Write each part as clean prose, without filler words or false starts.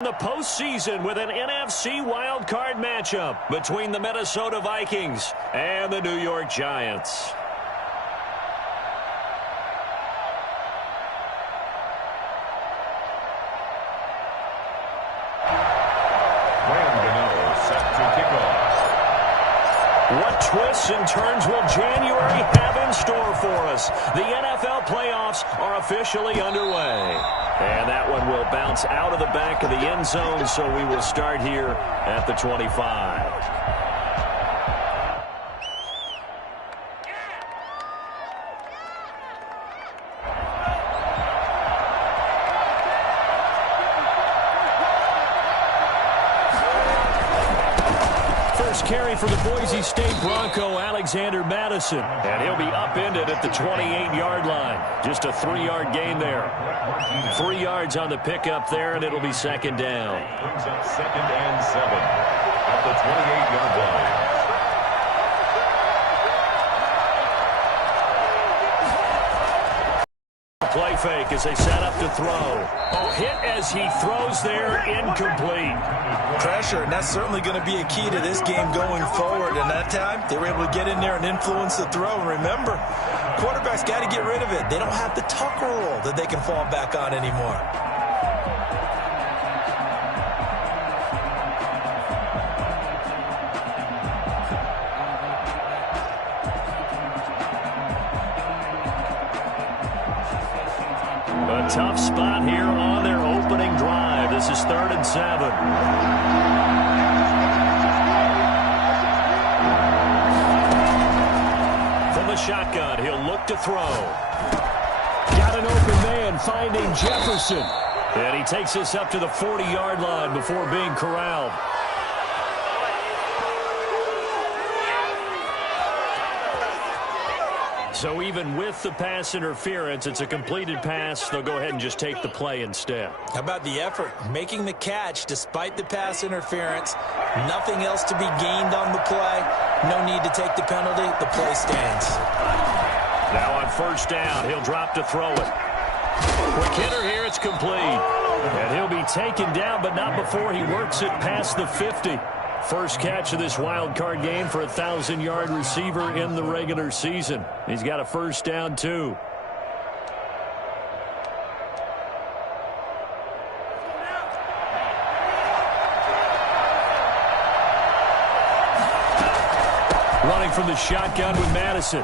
The postseason with an NFC wildcard matchup between the Minnesota Vikings and the New York Giants. What twists and turns will January have in store for us? The NFL playoffs are officially underway. And that one will bounce out of the back of the end zone, so we will start here at the 25. Carry for the Boise State Bronco, Alexander Madison. And he'll be upended at the 28-yard line. Just a 3-yard gain there. 3 yards on the pickup there, and it'll be second down. Brings up 2nd and 7 at the 28-yard line. Play fake as they set up to throw. Oh, hit as he throws there, incomplete. Pressure, and that's certainly going to be a key to this game going forward. And that time, they were able to get in there and influence the throw. And remember, quarterbacks got to get rid of it. They don't have the Tucker rule that they can fall back on anymore. A tough spot here on their opening drive. This is 3rd and 7. From the shotgun, he'll look to throw. Got an open man finding Jefferson. And he takes this up to the 40-yard line before being corralled. So even with the pass interference, it's a completed pass. They'll go ahead and just take the play instead. How about the effort? Making the catch despite the pass interference. Nothing else to be gained on the play. No need to take the penalty. The play stands. Now on 1st down, he'll drop to throw it. Quick hitter here, it's complete. And he'll be taken down, but not before he works it past the 50. First catch of this wild card game for a 1,000-yard receiver in the regular season. He's got a 1st down, too. Running from the shotgun with Madison.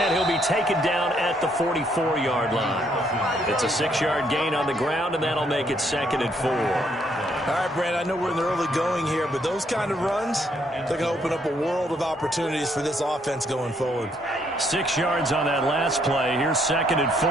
And he'll be taken down at the 44-yard line. It's a 6-yard gain on the ground, and that'll make it 2nd and 4. All right, Brand, I know we're in the early going here, but those kind of runs, they're going to open up a world of opportunities for this offense going forward. 6 yards on that last play. Here's 2nd and 4.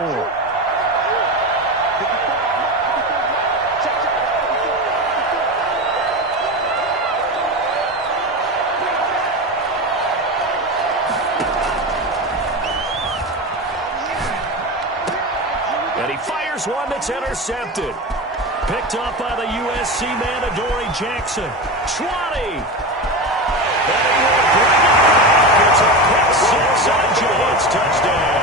And he fires one that's intercepted. Picked up by the USC man, Adoree Jackson. 20. And he will bring it back. It's a pick 6 on Giants touchdown.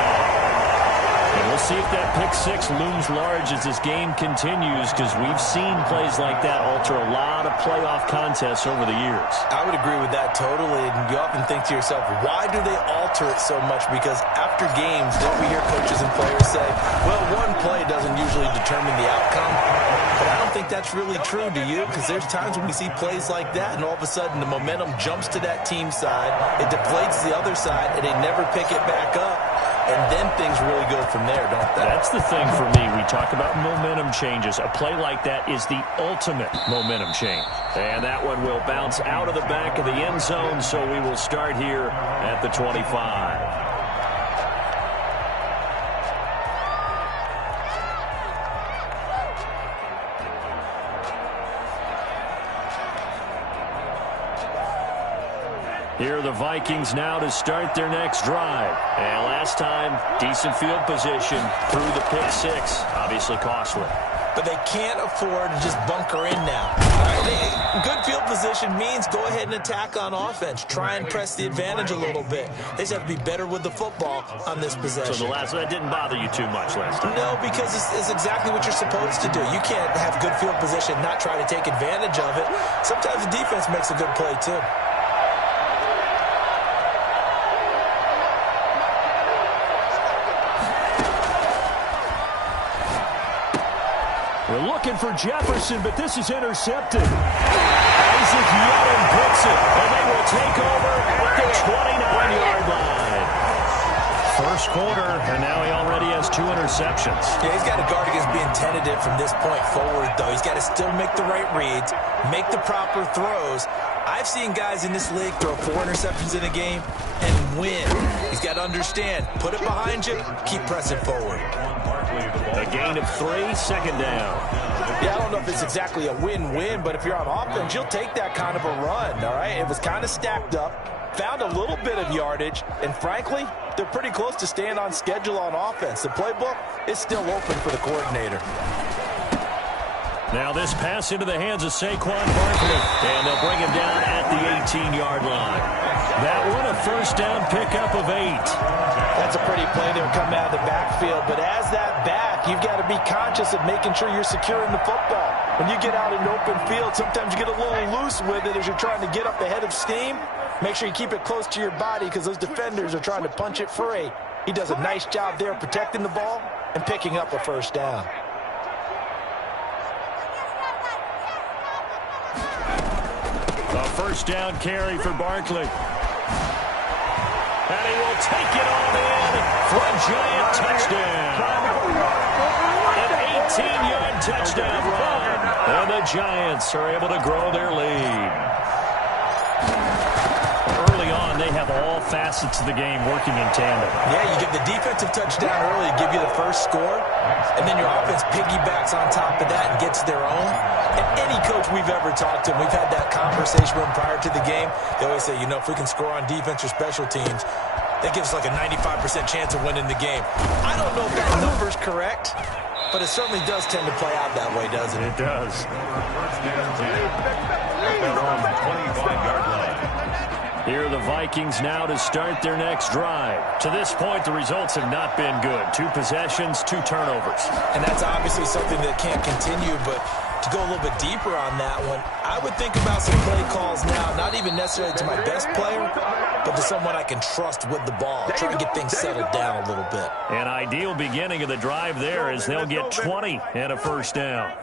And we'll see if that pick 6 looms large as this game continues, because we've seen plays like that alter a lot of playoff contests over the years. I would agree with that totally. And you often think to yourself, why do they alter it so much? Because after games, don't we hear coaches and players say, well, one play doesn't usually determine the outcome. But I don't think that's really true, do you? Because there's times when we see plays like that, and all of a sudden the momentum jumps to that team side, it deflates the other side, and they never pick it back up. And then things really go from there, don't they? That's the thing for me. We talk about momentum changes. A play like that is the ultimate momentum change. And that one will bounce out of the back of the end zone, so we will start here at the 25. Here are the Vikings now to start their next drive. And last time, decent field position through the pick 6. Obviously costly. but they can't afford to just bunker in now. All right, good field position means go ahead and attack on offense. Try and press the advantage a little bit. They just have to be better with the football on this possession. So that didn't bother you too much last time? No, because it's exactly what you're supposed to do. You can't have good field position, not try to take advantage of it. Sometimes the defense makes a good play, too. We're looking for Jefferson, but this is intercepted. Isaac Yedlin picks it, and they will take over at the 29-yard line. First quarter, and now he already has 2 interceptions. Yeah, he's got to guard against being tentative from this point forward, though. He's got to still make the right reads, make the proper throws. I've seen guys in this league throw 4 interceptions in a game and win. He's got to understand, put it behind you, keep pressing forward. A gain of 3, second down. Yeah, I don't know if it's exactly a win-win, but if you're on offense, you'll take that kind of a run, all right? It was kind of stacked up, found a little bit of yardage, and frankly, they're pretty close to staying on schedule on offense. The playbook is still open for the coordinator. Now this pass into the hands of Saquon Barkley, and they'll bring him down at the 18-yard line. That one a first down pickup of 8. That's a pretty play there coming out of the backfield, but as that back, you've got to be conscious of making sure you're securing the football. When you get out in open field, sometimes you get a little loose with it as you're trying to get up ahead of steam. Make sure you keep it close to your body because those defenders are trying to punch it free. He does a nice job there protecting the ball and picking up a first down. A first down carry for Barkley. And he will take it on in for a giant touchdown. An 18-yard touchdown run. And the Giants are able to grow their lead. Early on, they have all facets of the game working in tandem. Yeah, you get the defensive touchdown early to give you the first score, and then your offense piggybacks on top of that and gets their own. And any coach we've ever talked to, we've had that conversation with them prior to the game, they always say, you know, if we can score on defense or special teams, that gives us like a 95% chance of winning the game. I don't know if that number's correct, but it certainly does tend to play out that way, doesn't it? It does. On the 25-yard line. Here are the Vikings now to start their next drive. To this point, the results have not been good. 2 possessions, 2 turnovers. And that's obviously something that can't continue, but to go a little bit deeper on that one, I would think about some play calls now, not even necessarily to my best player, but to someone I can trust with the ball. Try and get things settled down a little bit. An ideal beginning of the drive there as they'll get 20 and a first down.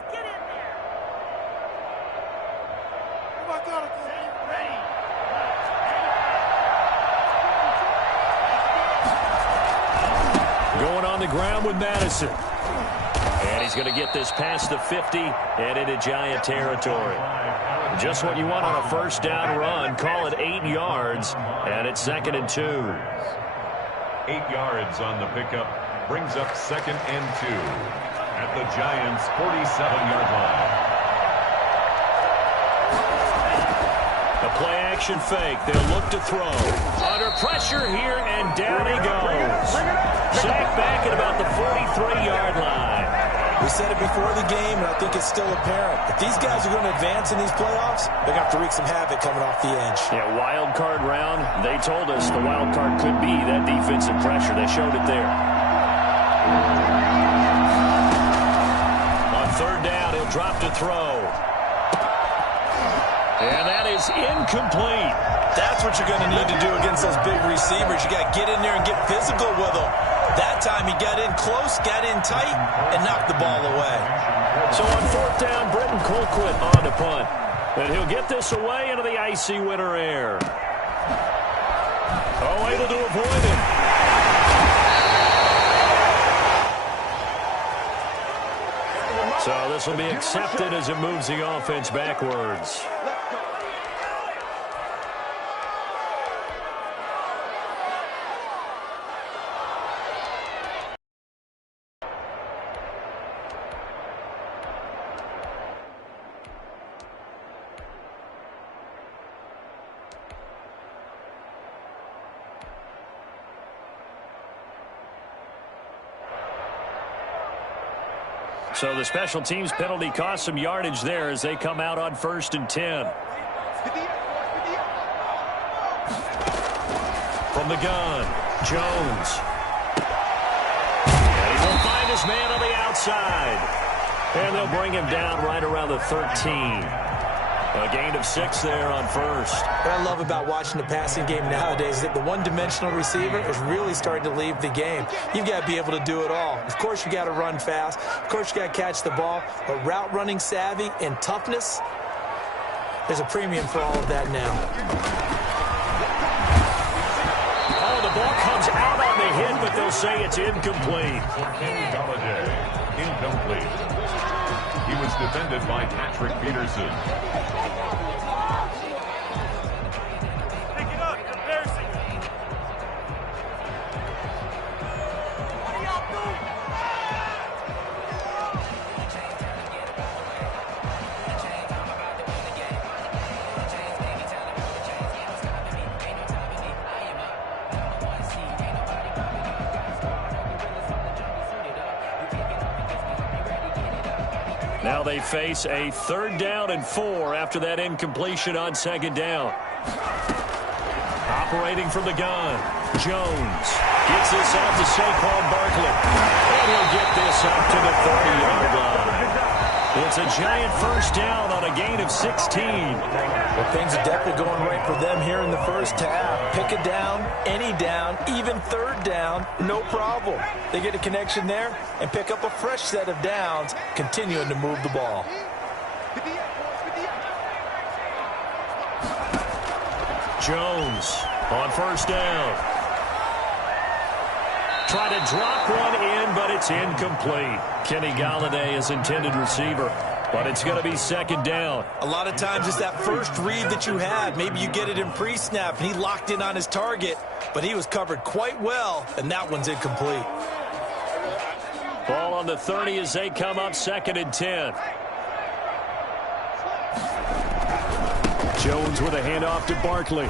Going on the ground with Madison. And he's going to get this past the 50 and into Giant territory. Just what you want on a first down run. Call it 8 yards, and it's 2nd and 2. 8 yards on the pickup. Brings up 2nd and 2 at the Giants' 47-yard line. A play-action fake. They'll look to throw. Under pressure here, and down he goes. Sacked back at about the 43-yard line. We said it before the game, and I think it's still apparent. If these guys are going to advance in these playoffs, they're going to have to wreak some havoc coming off the edge. Yeah, wild card round. They told us the wild card could be that defensive pressure. They showed it there. On 3rd down, he'll drop to throw. And that is incomplete. That's what you're going to need to do against those big receivers. You got to get in there and get physical with them. That time he got in close, got in tight, and knocked the ball away. So on 4th down, Britton Colquitt on to punt. And he'll get this away into the icy winter air. Oh, able to avoid it. So this will be accepted as it moves the offense backwards. So the special teams penalty cost some yardage there as they come out on 1st and 10. From the gun, Jones. And he will find his man on the outside. And they'll bring him down right around the 13. A gain of 6 there on 1st. What I love about watching the passing game nowadays is that the one-dimensional receiver is really starting to leave the game. You've got to be able to do it all. Of course, you got to run fast. Of course, you got to catch the ball. But route running savvy and toughness, there's a premium for all of that now. Oh, the ball comes out on the hit, but they'll say it's incomplete. Incomplete. He was defended by Patrick Peterson. Now they face a 3rd down and 4 after that incompletion on 2nd down. Operating from the gun, Jones gets this out to Saquon Barkley. And he'll get this up to the 30-yard line. It's a giant 1st down on a gain of 16. Well, things are definitely going right for them here in the first half. Pick a down, any down, even 3rd down, no problem. They get a connection there and pick up a fresh set of downs, continuing to move the ball. Jones on 1st down. Try to drop one in, but it's incomplete. Kenny Galladay is intended receiver, but it's going to be 2nd down. A lot of times it's that first read that you have. Maybe you get it in pre-snap, and he locked in on his target, but he was covered quite well, and that one's incomplete. Ball on the 30 as they come up 2nd and 10. Jones with a handoff to Barkley.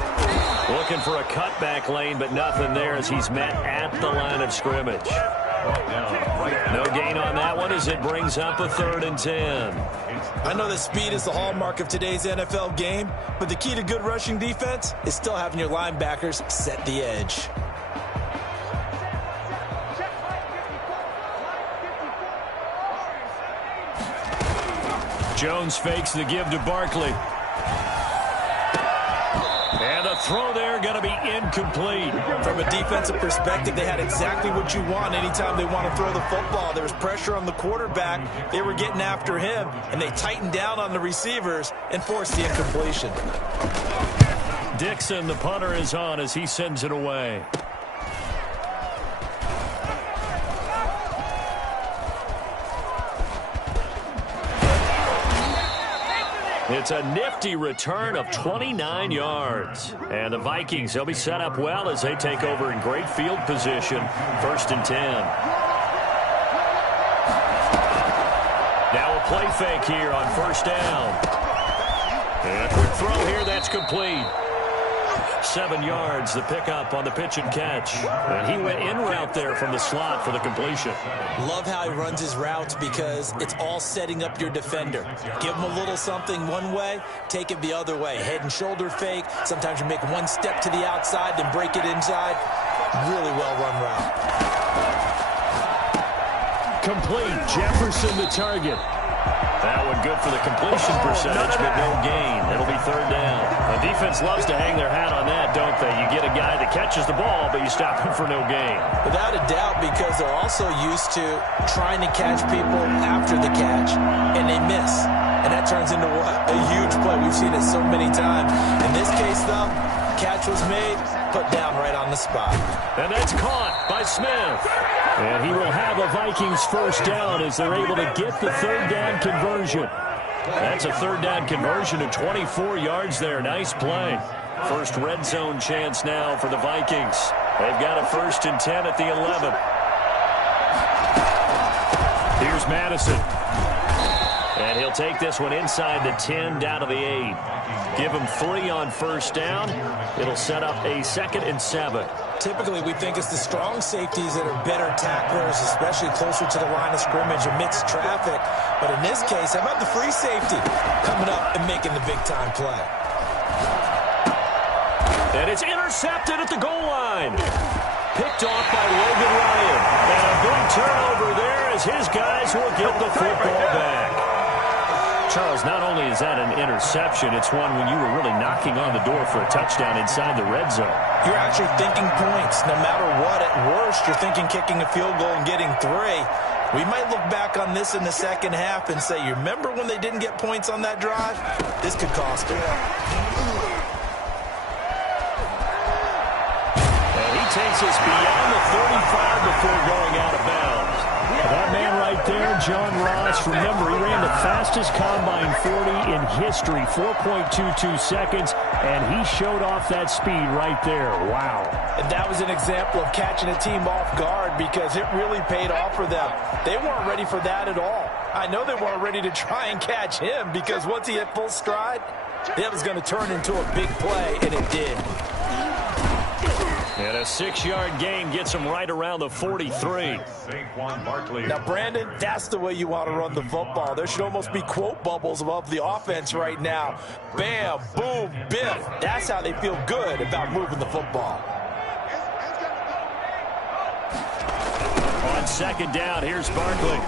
Looking for a cutback lane, but nothing there as he's met at the line of scrimmage. No gain on that one as it brings up a 3rd and 10. I know that speed is the hallmark of today's NFL game, but the key to good rushing defense is still having your linebackers set the edge. Jones fakes the give to Barkley. And the throw there going to be incomplete. From a defensive perspective, they had exactly what you want anytime they want to throw the football. There was pressure on the quarterback. They were getting after him, and they tightened down on the receivers and forced the incompletion. Dixon, the punter, is on as he sends it away. It's a nifty return of 29 yards. And the Vikings, they'll be set up well as they take over in great field position. 1st and 10. Now a play fake here on 1st down. And a quick throw here, that's complete. 7 yards, the pickup on the pitch and catch. And he went in route there from the slot for the completion. Love how he runs his routes because it's all setting up your defender. Give him a little something one way, take it the other way. Head and shoulder fake. Sometimes you make one step to the outside, then break it inside. Really well-run route. Complete. Jefferson the target. That one good for the completion percentage, but no gain. It'll be 3rd down. The defense loves to hang their hat on that, don't they? You get a guy that catches the ball, but you stop him for no gain. Without a doubt, because they're also used to trying to catch people after the catch, and they miss. And that turns into a huge play. We've seen it so many times. In this case, though, catch was made, put down right on the spot. And that's caught by Smith. And he will have a Vikings 1st down as they're able to get the 3rd down conversion. That's a 3rd down conversion of 24 yards there. Nice play. First red zone chance now for the Vikings. They've got a 1st and 10 at the 11. Here's Madison. And he'll take this one inside the 10 down to the 8. Give him 3 on 1st down. It'll set up a 2nd and 7. Typically, we think it's the strong safeties that are better tacklers, especially closer to the line of scrimmage amidst traffic. But in this case, how about the free safety coming up and making the big-time play? And it's intercepted at the goal line. Picked off by Logan Ryan. And a big turnover there as his guys will get the football back. Charles, not only is that an interception, it's one when you were really knocking on the door for a touchdown inside the red zone. You're actually thinking points. No matter what, at worst, you're thinking kicking a field goal and getting 3. We might look back on this in the second half and say, you remember when they didn't get points on that drive? This could cost them. And he takes us beyond the 35 before going out of bounds. That man right there, John Ross, remember, he ran the fastest combine 40 in history, 4.22 seconds, and he showed off that speed right there. Wow. And that was an example of catching a team off guard because it really paid off for them. They weren't ready for that at all. I know they weren't ready to try and catch him because once he hit full stride, it was going to turn into a big play, and it did. And a 6-yard gain gets him right around the 43. Now, Brandon, that's the way you want to run the football. There should almost be quote bubbles above the offense right now. Bam, boom, biff. That's how they feel good about moving the football. On second down, here's Barkley.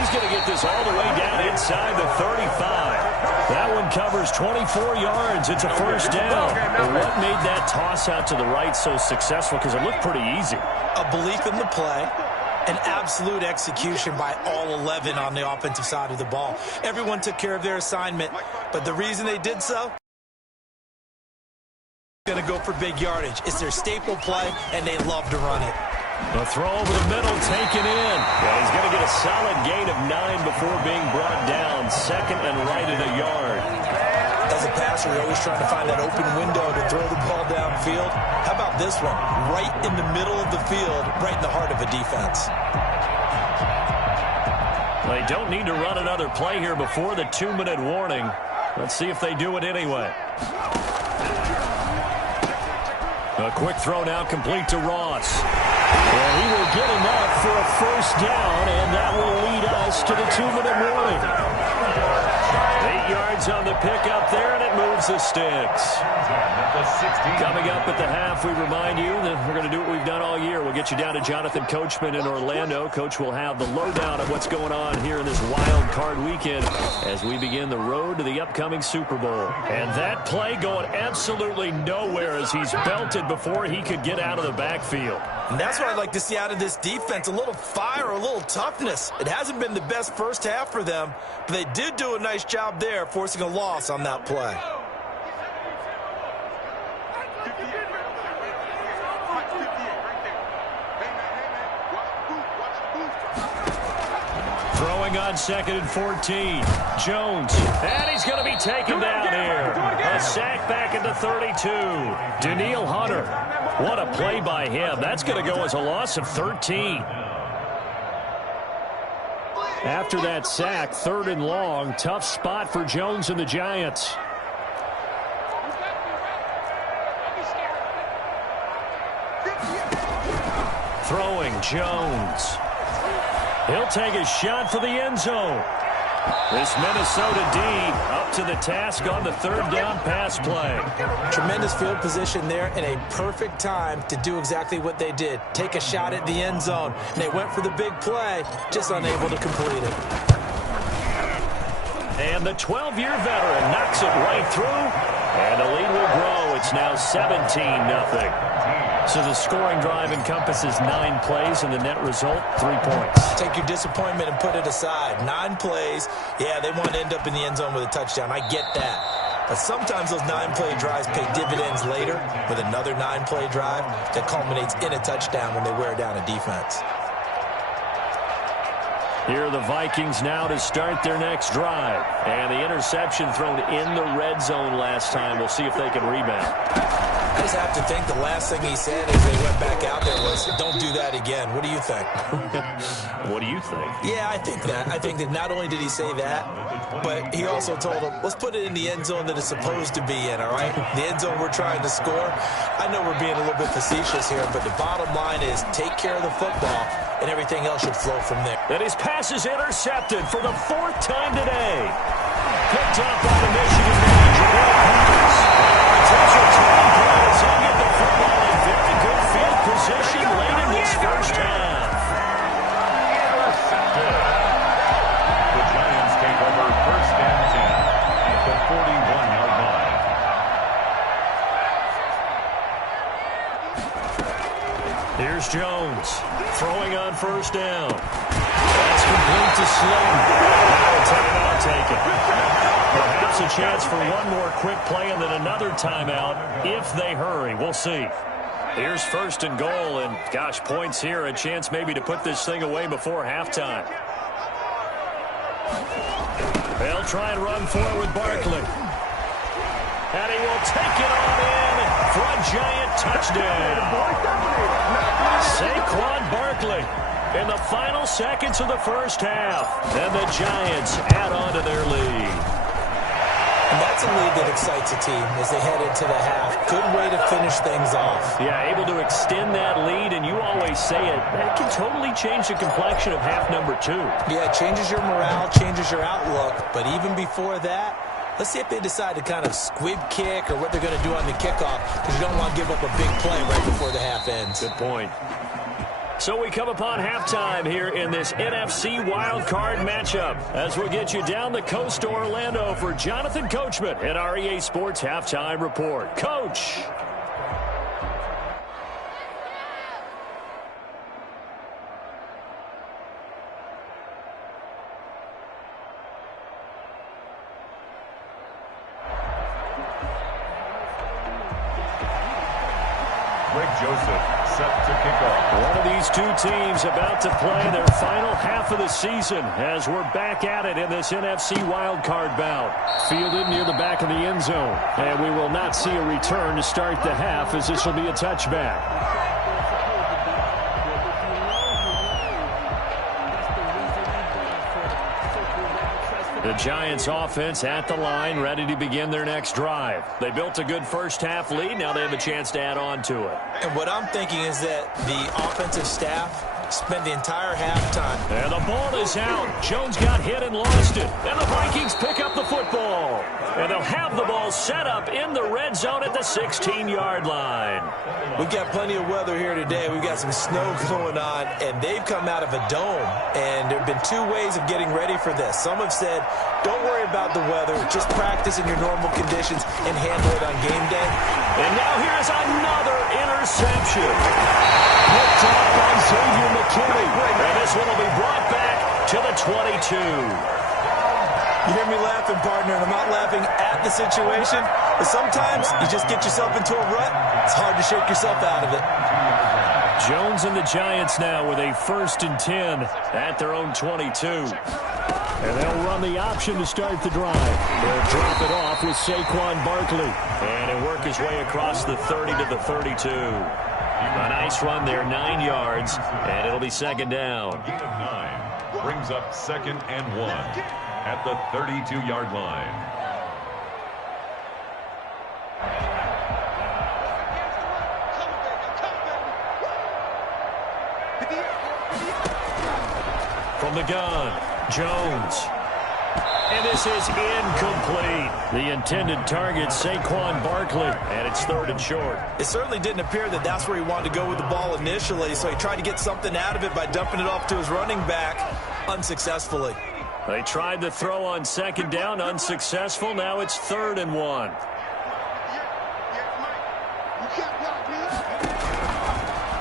He's going to get this all the way down inside the 35. That one covers 24 yards. It's a first down. But what made that toss out to the right so successful? Because it looked pretty easy. A belief in the play, an absolute execution by all 11 on the offensive side of the ball. Everyone took care of their assignment, but the reason they did so, going to go for big yardage. It's their staple play, and they love to run it. The throw over the middle, taken in. Well, he's going to get a solid gain of 9 before being brought down. Second and right at a yard. As a passer, you're always trying to find that open window to throw the ball downfield. How about this one? Right in the middle of the field, right in the heart of a defense. They don't need to run another play here before the 2-minute warning. Let's see if they do it anyway. A quick throw now complete to Ross. Well, he will get enough for a first down, and that will lead us to the 2-minute warning. 8 yards on the pickup there, and it moves the sticks. Coming up at the half, we remind you that we're going to do what we've done all year. We'll get you down to Jonathan Coachman in Orlando. Coach will have the lowdown of what's going on here in this wild card weekend as we begin the road to the upcoming Super Bowl. And that play going absolutely nowhere as he's belted before he could get out of the backfield. And that's what I'd like to see out of this defense, a little fire, a little toughness. It hasn't been the best first half for them, but they did do a nice job there, forcing a loss on that play. Throwing on 2nd and 14. Jones. And he's going to be taken down here. A sack back at the 32. Danielle Hunter. What a play by him. That's going to go as a loss of 13. After that sack, 3rd and long. Tough spot for Jones and the Giants. Throwing Jones. He'll take a shot for the end zone. This Minnesota D up to the task on the 3rd down pass play. Tremendous field position there and a perfect time to do exactly what they did. Take a shot at the end zone. And they went for the big play, just unable to complete it. And the 12-year veteran knocks it right through. And the lead will grow. It's now 17-0. So the scoring drive encompasses 9 plays, and the net result, 3 points. Take your disappointment and put it aside. 9 plays. Yeah, they want to end up in the end zone with a touchdown. I get that. But sometimes those 9-play drives pay dividends later with another 9-play drive that culminates in a touchdown when they wear down a defense. Here are the Vikings now to start their next drive. And the interception thrown in the red zone last time. We'll see if they can rebound. I just have to think the last thing he said as they went back out there was, don't do that again. What do you think? What do you think? Yeah, I think that. I think that not only did he say that, but he also told him, let's put it in the end zone that it's supposed to be in, all right? The end zone we're trying to score. I know we're being a little bit facetious here, but the bottom line is take care of the football, and everything else should flow from there. And his pass is intercepted for the 4th time today. Picked up by the Michigan man, potential turning point as he'll get the football in very good field position late in this first half. The Giants take over 1st and 10 at the 41-yard line. Here's Jones throwing on 1st down. That's complete to Slim. Now a timeout taken. Perhaps a chance for one more quick play and then another timeout if they hurry. We'll see. Here's 1st and goal, and gosh, points here. A chance maybe to put this thing away before halftime. They'll try and run for it with Barkley. And he will take it on in for a giant touchdown. Saquon Barkley in the final seconds of the first half. And the Giants add on to their lead. And that's a lead that excites a team as they head into the half. Good way to finish things off. Yeah, able to extend that lead, and you always say it, that can totally change the complexion of half number 2. Yeah, it changes your morale, changes your outlook. But even before that, let's see if they decide to kind of squib kick or what they're going to do on the kickoff, because you don't want to give up a big play right before the half ends. Good point. So we come upon halftime here in this NFC wildcard matchup as we'll get you down the coast to Orlando for Jonathan Coachman at our EA Sports Halftime Report. Coach! Greg Joseph set to kick off. One of these two teams about to play their final half of the season as we're back at it in this NFC wildcard bout. Fielded near the back of the end zone. And we will not see a return to start the half as this will be a touchback. The Giants offense at the line, ready to begin their next drive. They built a good first half lead. Now they have a chance to add on to it. And what I'm thinking is that the offensive staff spent the entire halftime. And the ball is out. Jones got hit and lost it. And the Vikings pick up the football. And they'll have the ball set up in the red zone at the 16-yard line. We've got plenty of weather here today. We've got some snow going on, and they've come out of a dome. And there have been two ways of getting ready for this. Some have said, don't worry about the weather. Just practice in your normal conditions and handle it on game day. And now here's another interception. Picked up by Xavier McKinney. And this one will be brought back to the 22. You hear me laughing, partner, and I'm not laughing at the situation. But sometimes you just get yourself into a rut. It's hard to shake yourself out of it. Jones and the Giants now with a 1st and 10 at their own 22. And they'll run the option to start the drive. They'll drop it off with Saquon Barkley. And he'll work his way across the 30 to the 32. A nice run there, 9 yards, and it'll be 2nd down. Gain of 9 brings up 2nd and 1 at the 32-yard line. From the gun, Jones. And this is incomplete. The intended target, Saquon Barkley, and it's 3rd and short. It certainly didn't appear that that's where he wanted to go with the ball initially, so he tried to get something out of it by dumping it off to his running back unsuccessfully. They tried the throw on 2nd down, unsuccessful. Now it's 3rd and 1.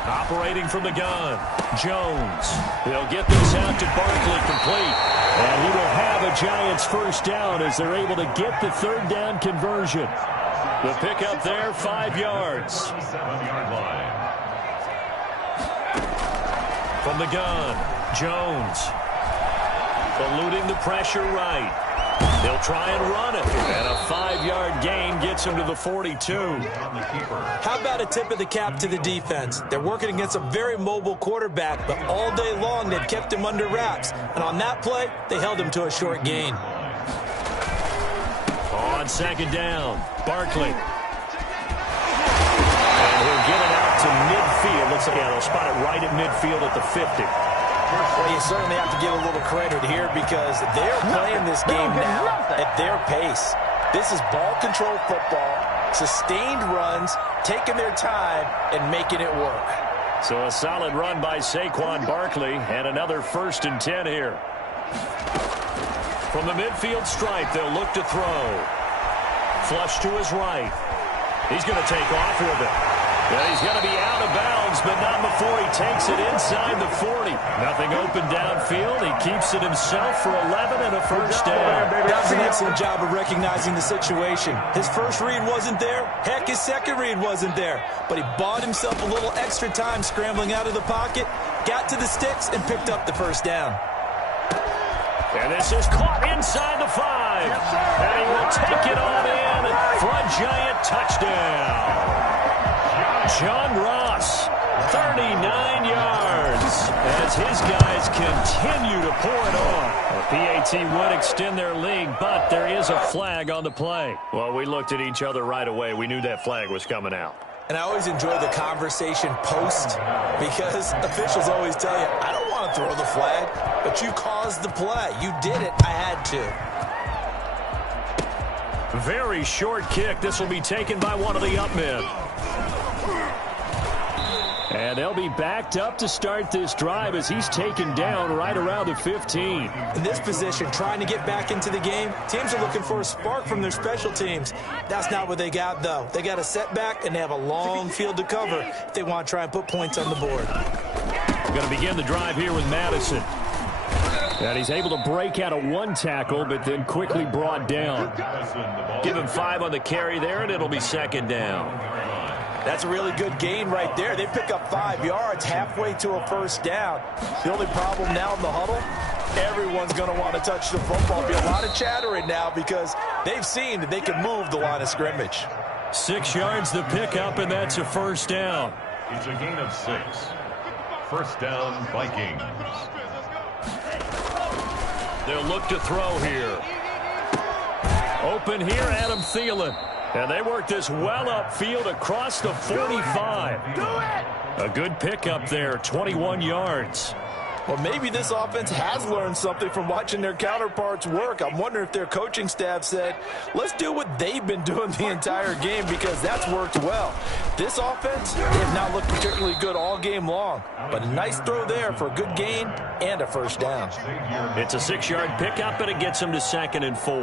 Operating from the gun, Jones. He'll get this out to Barkley complete. And he will have a Giants 1st down as they're able to get the 3rd down conversion. The pickup there, 5 yards. 7-yard line. From the gun, Jones. Eluding the pressure right. He'll try and run it. And a 5-yard gain gets him to the 42. How about a tip of the cap to the defense? They're working against a very mobile quarterback, but all day long they've kept him under wraps. And on that play, they held him to a short gain. On second down, Barkley. And he'll get it out to midfield. Looks like they'll spot it right at midfield at the 50. Well, you certainly have to give a little credit here because they're playing this game now at their pace. This is ball control football, sustained runs, taking their time, and making it work. So a solid run by Saquon Barkley, and another 1st and 10 here. From the midfield stripe, they'll look to throw. Flush to his right. He's going to take off with it. Well, he's going to be out of bounds, but not before he takes it inside the 40. Nothing open downfield. He keeps it himself for 11 and a 1st down. That was an excellent job of recognizing the situation. His first read wasn't there. Heck, his second read wasn't there. But he bought himself a little extra time scrambling out of the pocket, got to the sticks, and picked up the 1st down. And this is caught inside the 5. And he will take it on in for a giant touchdown. John Ross, 39 yards, as his guys continue to pour it on. The PAT would extend their lead, but there is a flag on the play. Well, we looked at each other right away. We knew that flag was coming out. And I always enjoy the conversation post because officials always tell you, I don't want to throw the flag, but you caused the play. You did it. I had to. Very short kick. This will be taken by one of the up men. And they'll be backed up to start this drive as he's taken down right around the 15. In this position, trying to get back into the game, teams are looking for a spark from their special teams. That's not what they got, though. They got a setback, and they have a long field to cover if they want to try and put points on the board. We're going to begin the drive here with Madison. And he's able to break out of one tackle, but then quickly brought down. Give him 5 on the carry there, and it'll be 2nd down. That's a really good gain right there. They pick up 5 yards halfway to a 1st down. The only problem now in the huddle, everyone's going to want to touch the football. There'll be a lot of chattering now because they've seen that they can move the line of scrimmage. 6 yards the pickup, and that's a 1st down. It's a gain of 6. 1st down, Vikings. They'll look to throw here. Open here, Adam Thielen. And they work this well upfield across the 45. A good pickup there, 21 yards. Well, maybe this offense has learned something from watching their counterparts work. I'm wondering if their coaching staff said, let's do what they've been doing the entire game because that's worked well. This offense has not looked particularly good all game long, but a nice throw there for a good gain and a 1st down. It's a 6-yard pickup, and it gets them to 2nd and 4.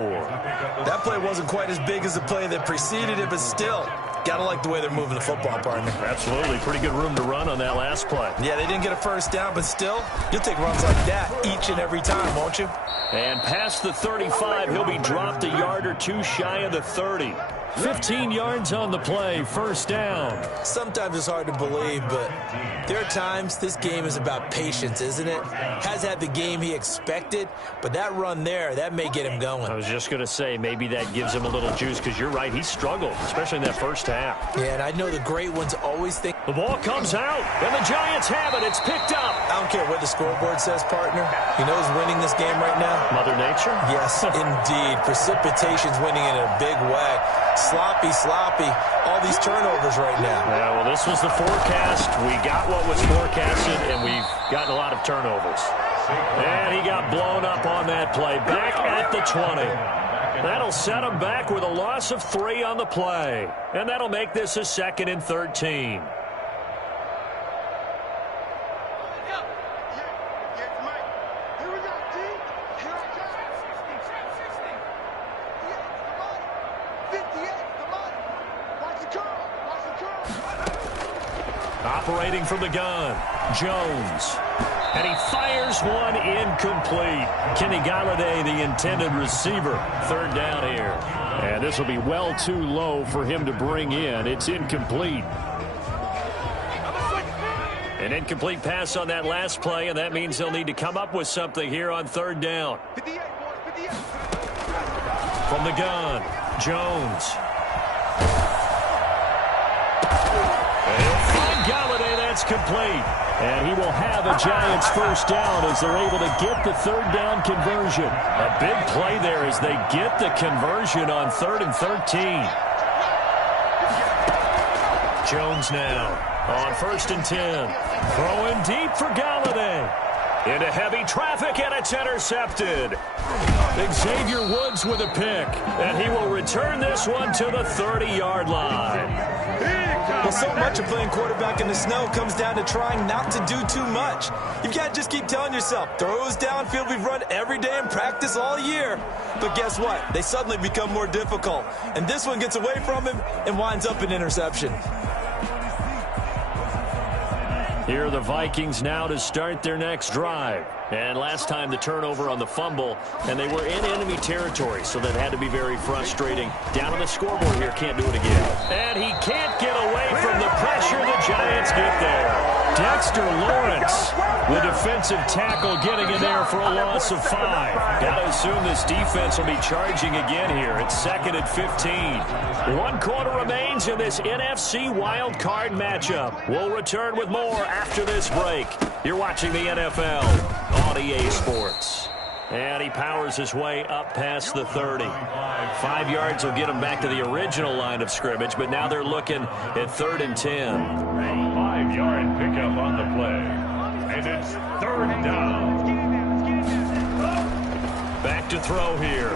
That play wasn't quite as big as the play that preceded it, but still, gotta like the way they're moving the football, partner. Absolutely. Pretty good room to run on that last play. Yeah, they didn't get a 1st down, but still, you'll take runs like that each and every time, won't you? And past the 35, he'll be dropped a yard or 2 shy of the 30. 15 yards on the play, 1st down. Sometimes it's hard to believe, but there are times this game is about patience, isn't it? Has had the game he expected, but that run there, that may get him going. I was just going to say, maybe that gives him a little juice, because you're right, he struggled, especially in that 1st half. Yeah, and I know the great ones always think... The ball comes out, and the Giants have it. It's picked up. I don't care what the scoreboard says, partner. You know who's winning this game right now? Mother Nature? Yes, indeed. Precipitation's winning in a big way. Sloppy, all these turnovers right now. Yeah, well, this was the forecast. We got what was forecasted, and we've gotten a lot of turnovers. And he got blown up on that play. Back at the 20. That'll set him back with a loss of 3 on the play. And that'll make this a 2nd and 13. Operating from the gun, Jones. And he fires one incomplete. Kenny Galladay, the intended receiver. 3rd down here. And this will be well too low for him to bring in. It's incomplete. An incomplete pass on that last play, and that means they'll need to come up with something here on 3rd down. From the gun, Jones. He'll find Galladay. That's complete. And he will have a Giants first down as they're able to get the third down conversion. A big play there as they get the conversion on 3rd and 13. Jones now on 1st and 10. Throwing deep for Galladay. Into heavy traffic, and it's intercepted. Xavier Woods with a pick, and he will return this one to the 30-yard line. Well, so much of playing quarterback in the snow comes down to trying not to do too much. You've got to just keep telling yourself, throws downfield we've run every day in practice all year. But guess what? They suddenly become more difficult. And this one gets away from him and winds up an interception. Here are the Vikings now to start their next drive. And last time the turnover on the fumble, and they were in enemy territory, so that had to be very frustrating. Down on the scoreboard here, can't do it again. And he can't get away from the pressure. The Giants get there. Dexter Lawrence, the defensive tackle, getting in there for a loss of 5. Got to assume this defense will be charging again here. It's 2nd and 15. 1 quarter remains in this NFC wild card matchup. We'll return with more after this break. You're watching the NFL on EA Sports. And he powers his way up past the 30. 5 yards will get him back to the original line of scrimmage, but now they're looking at 3rd and 10. 5-yard pickup on the play. And it's 3rd down. Back to throw here.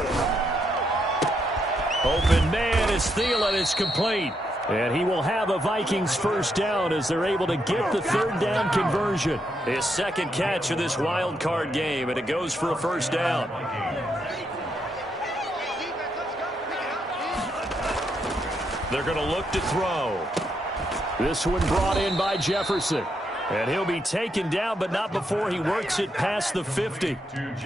Open man is Thielen. It's complete. And he will have a Vikings first down as they're able to get the 3rd down conversion. His 2nd catch of this wild card game, and it goes for a first down. They're going to look to throw. This one brought in by Jefferson. And he'll be taken down, but not before he works it past the 50.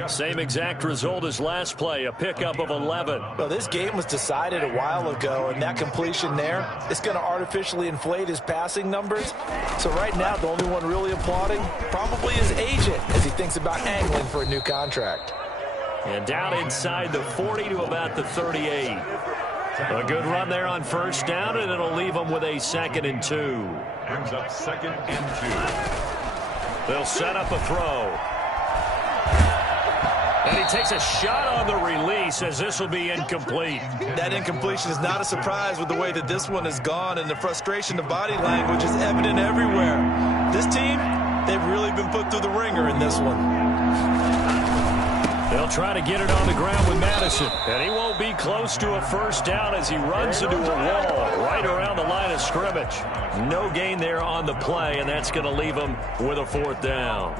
Same exact result as last play, a pickup of 11. Well, this game was decided a while ago, and that completion there is going to artificially inflate his passing numbers. So right now, the only one really applauding probably his agent as he thinks about angling for a new contract. And down inside the 40 to about the 38. A good run there on first down, and it'll leave them with a 2nd and 2. Brings up 2nd and 2. They'll set up a throw. And he takes a shot on the release as this will be incomplete. That incompletion is not a surprise with the way that this one has gone, and the frustration of body language is evident everywhere. This team, they've really been put through the ringer in this one. They'll try to get it on the ground with Madison. And he won't be close to a first down as he runs into a wall right around the line of scrimmage. No gain there on the play, and that's going to leave him with a 4th down.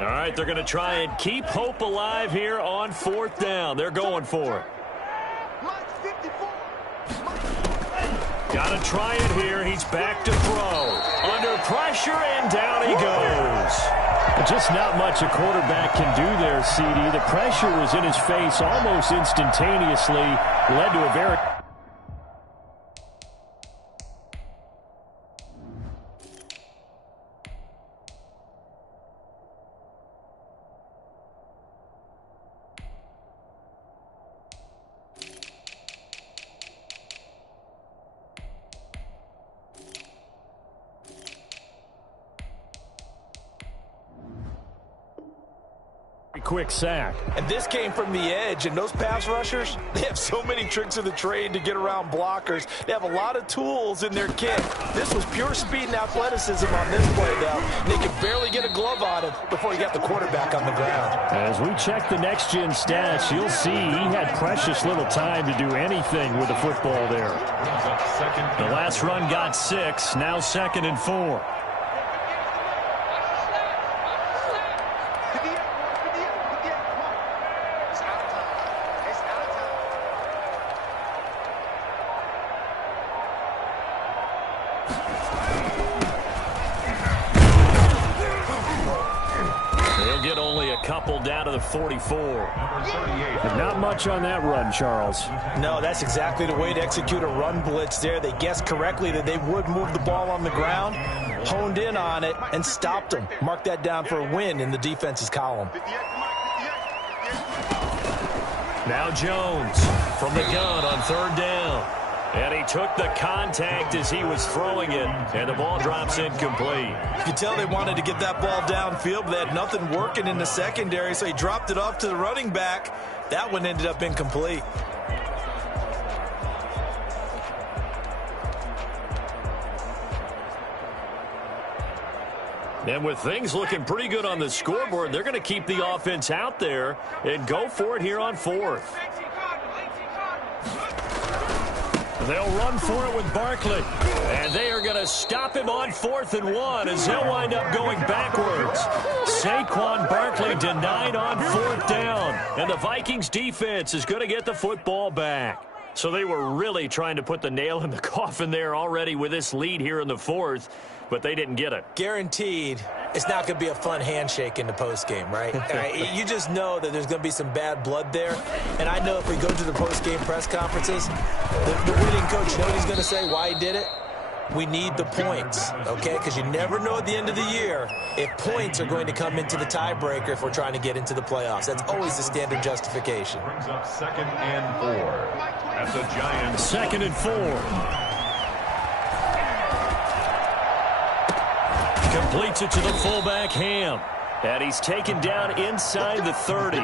All right, they're going to try and keep hope alive here on 4th down. They're going for it. Got to try it here. He's back to throw. Under pressure, and down he goes. Just not much a quarterback can do there, CD. The pressure was in his face almost instantaneously. Led to a very... quick sack. And this came from the edge, and those pass rushers, they have so many tricks of the trade to get around blockers. They have a lot of tools in their kit. This was pure speed and athleticism on this play, though. They could barely get a glove on him before he got the quarterback on the ground. As we check the next-gen stats, you'll see he had precious little time to do anything with the football there. The last run got 6, now 2nd and 4. Down to the 44. Not much on that run, Charles. No, that's exactly the way to execute a run blitz there. They guessed correctly that they would move the ball on the ground, honed in on it, and stopped them. Mark that down for a win in the defense's column. Now Jones from the gun on third down. And he took the contact as he was throwing it, and the ball drops incomplete. You could tell they wanted to get that ball downfield, but they had nothing working in the secondary, so he dropped it off to the running back. That one ended up incomplete. And with things looking pretty good on the scoreboard, they're going to keep the offense out there and go for it here on fourth. They'll run for it with Barkley. And they are going to stop him on 4th and 1 as he'll wind up going backwards. Saquon Barkley denied on 4th down. And the Vikings defense is going to get the football back. So they were really trying to put the nail in the coffin there already with this lead here in the 4th, but they didn't get it. Guaranteed it's not going to be a fun handshake in the postgame, right? You just know that there's going to be some bad blood there. And I know if we go to the postgame press conferences, the winning coach, you know what he's going to say, why he did it? We need the points, okay? Because you never know at the end of the year if points are going to come into the tiebreaker if we're trying to get into the playoffs. That's always the standard justification. Brings up 2nd and 4 at the Giants. 2nd and 4. Completes it to the fullback, Ham. And he's taken down inside the 30.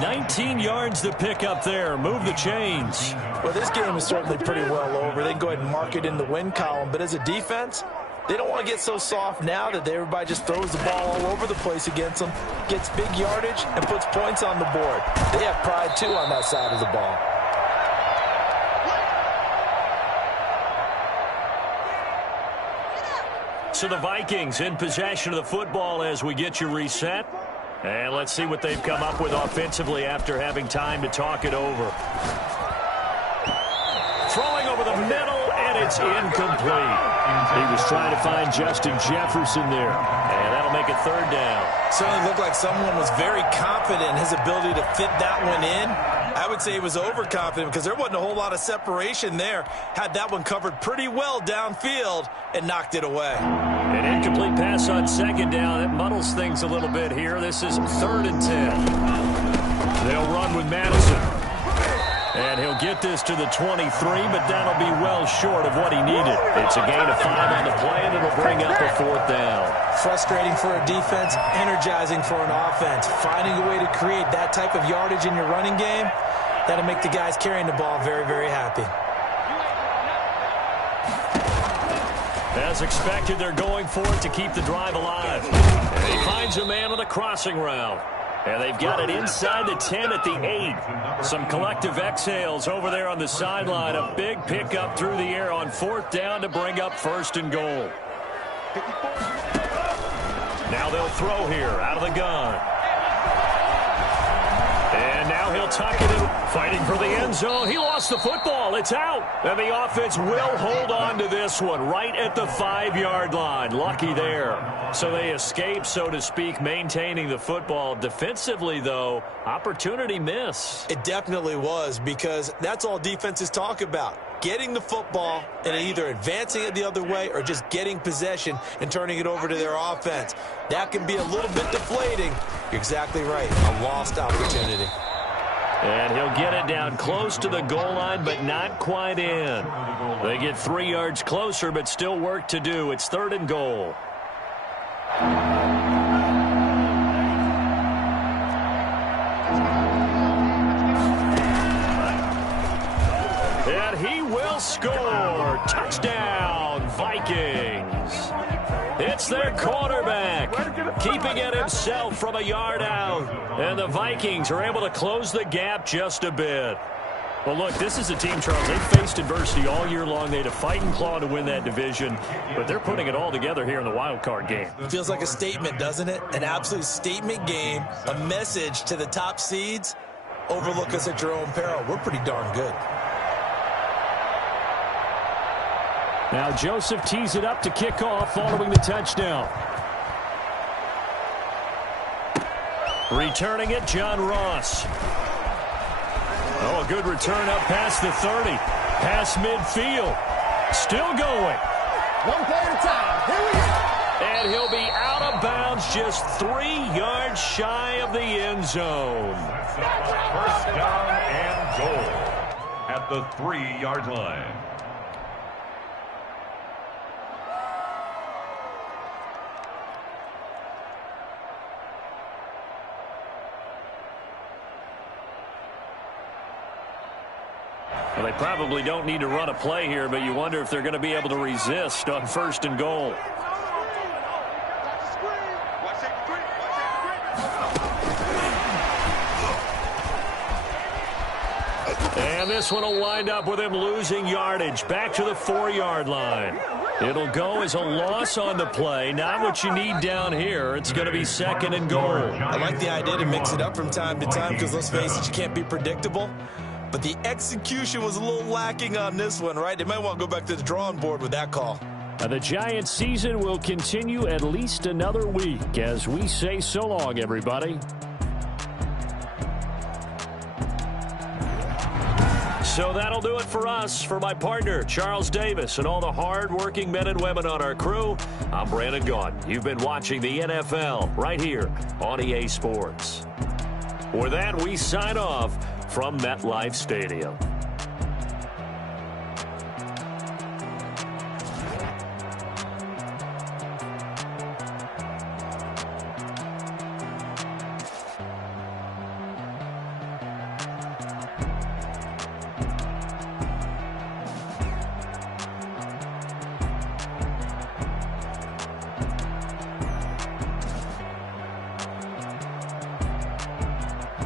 19 yards to pick up there. Move the chains. Well, this game is certainly pretty well over. They can go ahead and mark it in the win column. But as a defense, they don't want to get so soft now that everybody just throws the ball all over the place against them, gets big yardage, and puts points on the board. They have pride, too, on that side of the ball. So the Vikings in possession of the football as we get you reset. And let's see what they've come up with offensively after having time to talk it over. Throwing over the middle, and it's incomplete. He was trying to find Justin Jefferson there. And that'll make it 3rd down. Certainly looked like someone was very confident in his ability to fit that one in. I would say he was overconfident because there wasn't a whole lot of separation there. Had that one covered pretty well downfield and knocked it away. An incomplete pass on 2nd down. It muddles things a little bit here. This is 3rd and 10. They'll run with Madison. And he'll get this to the 23, but that'll be well short of what he needed. It's a gain of 5 on the play, and it'll bring up a 4th down. Frustrating for a defense, energizing for an offense. Finding a way to create that type of yardage in your running game, that'll make the guys carrying the ball very, very happy. As expected, they're going for it to keep the drive alive. And he finds a man on the crossing route. And they've got it inside the 10 at the 8. Some collective exhales over there on the sideline. A big pickup through the air on 4th down to bring up 1st and goal. Now they'll throw here out of the gun. And now he'll tuck it in. Fighting for the end zone. He lost the football. It's out. And the offense will hold on to this one right at the 5-yard line. Lucky there. So they escape, so to speak, maintaining the football. Defensively, though, opportunity miss. It definitely was, because that's all defenses talk about. Getting the football and either advancing it the other way or just getting possession and turning it over to their offense. That can be a little bit deflating. You're exactly right. A lost opportunity. And he'll get it down close to the goal line, but not quite in. They get 3 yards closer, but still work to do. It's 3rd and goal. And he will score. Touchdown, Vikings. It's their quarterback, keeping it himself from a yard out. And the Vikings are able to close the gap just a bit. Well, look, this is a team, Charles. They faced adversity all year long. They had to fight and claw to win that division, but they're putting it all together here in the wild card game. Feels like a statement, doesn't it? An absolute statement game, a message to the top seeds. Overlook us at your own peril. We're pretty darn good. Now Joseph tees it up to kick off following the touchdown. Returning it, John Ross. Oh, a good return up past the 30. Past midfield. Still going. One play at a time. Here we go. And he'll be out of bounds lands just 3 yards shy of the end zone. First down and goal at the 3-yard line. Well, they probably don't need to run a play here, but you wonder if they're going to be able to resist on 1st and goal. And this one will wind up with him losing yardage back to the 4-yard line. It'll go as a loss on the play. Not what you need down here. It's going to be 2nd and goal. I like the idea to mix it up from time to time because, let's face it, you can't be predictable. But the execution was a little lacking on this one, right? They might want to go back to the drawing board with that call. The Giants' season will continue at least another week as we say so long, everybody. So that'll do it for us. For my partner, Charles Davis, and all the hard-working men and women on our crew, I'm Brandon Gaudin. You've been watching the NFL right here on EA Sports. With that, we sign off from MetLife Stadium.